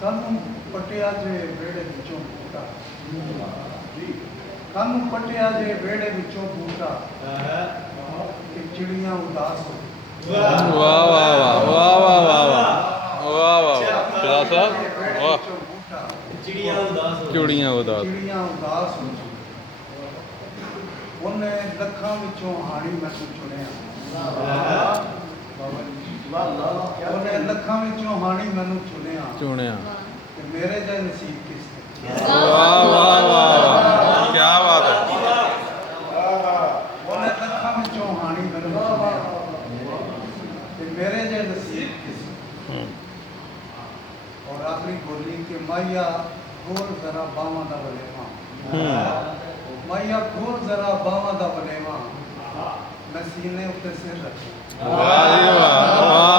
कानू पटिया जे बेड़े विचों बूटा कानू पटिया जे बेड़े विचों बूटा कि चिड़ियां उदास हो वाह वाह वाह वाह वाह वाह वाह वाह वाह पिता साहब वाह चिड़िया उदास हो ਚੂੜੀਆਂ ਉਦਾਸ चिड़ियां उदास हो उन्हें लखां विचों हाणी मैनूं चुनिया उन्हें लखां विचों हाणी मैनूं चुनिया ਚੁਣਿਆ कि मेरे जे नसीब किस थे वाह वाह वाह वाह क्या बात है उन्हें लखां विचों हाणी मैनूं चुनिया कि मेरे जे नसीब किस थे। और आखिरी बोली कि मैया खोल जरा बावां दा वलेवा मैया खोल जरा बावां दा वलेवा मैं सीने उत्ते सिर रखी वाह जी वाह वाह